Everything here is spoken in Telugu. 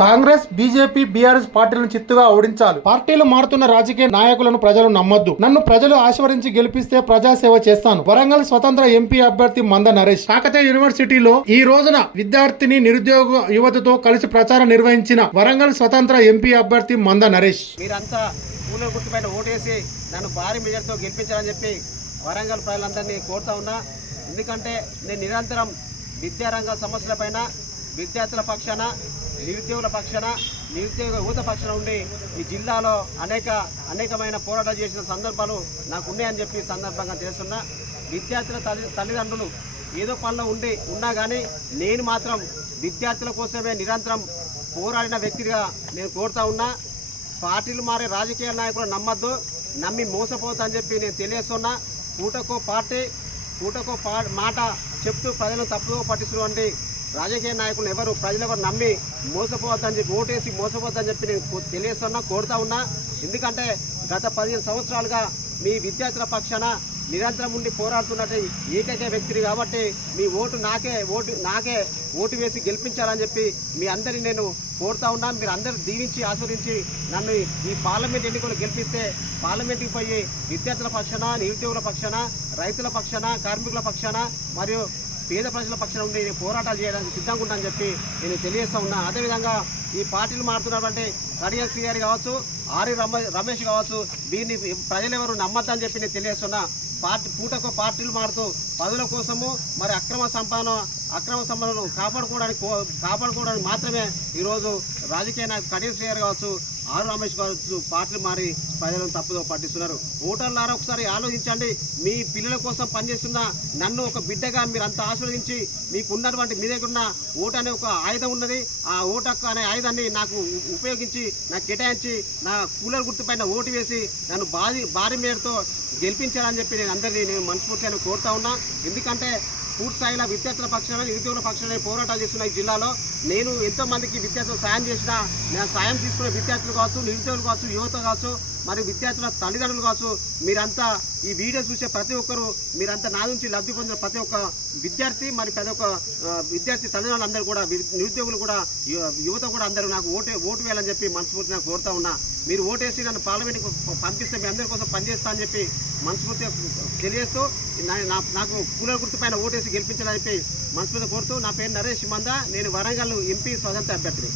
కాంగ్రెస్, బీజేపీ, బీఆర్ఎస్ పార్టీలను చిత్తుగా ఓడించాలి. పార్టీలు మారుతున్న రాజకీయ నాయకులను ప్రజలు నమ్మొద్దు. నన్ను ప్రజలు ఆశీర్వదించి గెలిపిస్తే ప్రజాసేవ చేస్తాను. వరంగల్ స్వతంత్ర ఎంపీ అభ్యర్థి మంద నరేష్. కాకతీయ యూనివర్సిటీలో ఈ రోజున విద్యార్థిని, నిరుద్యోగ యువతతో కలిసి ప్రచారం నిర్వహించిన వరంగల్ స్వతంత్ర ఎంపీ అభ్యర్థి మంద నరేష్. మీరంతా పూల గుర్తుపైన ఓటేసి నన్ను భారీ మెజార్టీతో గెలిపించాలని చెప్పి వరంగల్ ప్రజలందరినీ కోరుతా ఉన్నా. ఎందుకంటే నేను నిరంతరం విద్యారంగ సమస్యలపైన, విద్యార్థుల పక్షాన, నిరుద్యోగుల పక్షాన, నిరుద్యోగ యువత పక్షాన ఉండి ఈ జిల్లాలో అనేకమైన పోరాటాలు చేసిన సందర్భాలు నాకు ఉన్నాయని చెప్పి సందర్భంగా చేస్తున్నా. విద్యార్థుల తల్లిదండ్రులు ఏదో పనిలో ఉన్నా కానీ నేను మాత్రం విద్యార్థుల కోసమే నిరంతరం పోరాడిన వ్యక్తిగా నేను కోరుతా ఉన్నా. పార్టీలు మారే రాజకీయ నాయకులు నమ్మద్దు, నమ్మి మోసపోతా అని చెప్పి నేను తెలియస్తున్నా. పూటకో పార్టీ, పూటకో మాట చెప్తూ ప్రజలను తప్పుగా పట్టిస్తున్నటువంటి రాజకీయ నాయకులు ప్రజలు నమ్మి మోసపోవద్దని చెప్పి, ఓటేసి మోసపోవద్దని చెప్పి నేను తెలియస్తున్నా, కోరుతా ఉన్నా. ఎందుకంటే గత 15 సంవత్సరాలుగా మీ విద్యార్థుల పక్షాన నిరంతరం ఉండి పోరాడుతున్నట్టు ఏకైక వ్యక్తిని కాబట్టి మీ నాకే ఓటు వేసి గెలిపించాలని చెప్పి మీ అందరినీ నేను కోరుతా ఉన్నా. మీరు అందరూ దీవించి ఆస్వాదించి నన్ను ఈ పార్లమెంట్ ఎన్నికలు గెలిపిస్తే పార్లమెంట్కి పోయి విద్యార్థుల పక్షాన, నిరుద్యోగుల పక్షాన, రైతుల పక్షాన, కార్మికుల పక్షాన మరియు పేద ప్రజల పక్షాన ఉండి నేను పోరాటాలు చేయడానికి సిద్ధంగా ఉన్నానని చెప్పి నేను తెలియజేస్తూ ఉన్నా. అదేవిధంగా ఈ పార్టీలు మారుతున్నటువంటి కడియం శ్రీగారి కావచ్చు, ఆర్వి రమేష్ కావచ్చు, దీన్ని ప్రజలు ఎవరు నమ్మద్దని చెప్పి నేను తెలియజేస్తున్నా. పూటకు పార్టీలు మారుతూ పదవుల కోసము మరి అక్రమ సంపదను కాపాడుకోవడానికి మాత్రమే ఈరోజు రాజకీయ నాయకులు కడియం శ్రీగారు కావచ్చు, ఆర్వి రమేష్ కావచ్చు పార్టీలు మారి ప్రజలను తప్పుదో పట్టిస్తున్నారు. ఓటర్లారా ఒకసారి ఆలోచించండి. మీ పిల్లల కోసం పనిచేస్తున్న నన్ను ఒక బిడ్డగా మీరు అంతా ఆశీర్వదించి మీకు ఉన్నటువంటి మీ దగ్గర ఉన్న ఓటు అనే ఒక ఆయుధం ఉన్నది. ఆ ఓటు హక్కు అనే ఆయుధాన్ని నాకు ఉపయోగించి, నాకు కేటాయించి, నా కూలర్ గుర్తుపైన ఓటు వేసి నన్ను భారీ మేరతో గెలిపించాలని చెప్పి నేను మనస్ఫూర్తిగా కోరుతా ఉన్నా. ఎందుకంటే పూర్తి స్థాయిలో విద్యార్థుల పక్షాన, నిరుద్యోగుల పక్షాన పోరాటాలు చేస్తున్న ఈ జిల్లాలో నేను ఎంతోమందికి విద్యార్థులు సాయం చేసిన, నేను సాయం తీసుకునే విద్యార్థులు కావచ్చు, నిరుద్యోగులు కావచ్చు, యువత కావచ్చు, మరి విద్యార్థుల తల్లిదండ్రులు కావచ్చు, మీరంతా ఈ వీడియో చూసే ప్రతి ఒక్కరు, మీరంతా నా నుంచి లబ్ధి పొందిన ప్రతి ఒక్క విద్యార్థి, మరి ప్రతి ఒక్క విద్యార్థి తల్లిదండ్రులు అందరూ కూడా, నిరుద్యోగులు కూడా, యువత కూడా అందరూ నాకు ఓటు వేయాలని చెప్పి మనస్ఫూర్తిగా కోరుతా ఉన్నా. మీరు ఓటేసి నన్ను పార్లమెంట్కి పంపిస్తే మీ అందరి కోసం పనిచేస్తా అని చెప్పి మనస్ఫూర్తిగా తెలియజేస్తూ నాకు కూలర్ గుర్తుపైన ఓటేసి గెలిపించాలని చెప్పి మనస్ఫూర్తిగా కోరుతూ, నా పేరు నరేష్ మంద, నేను వరంగల్ ఎంపీ స్వతంత్ర అభ్యర్థిని.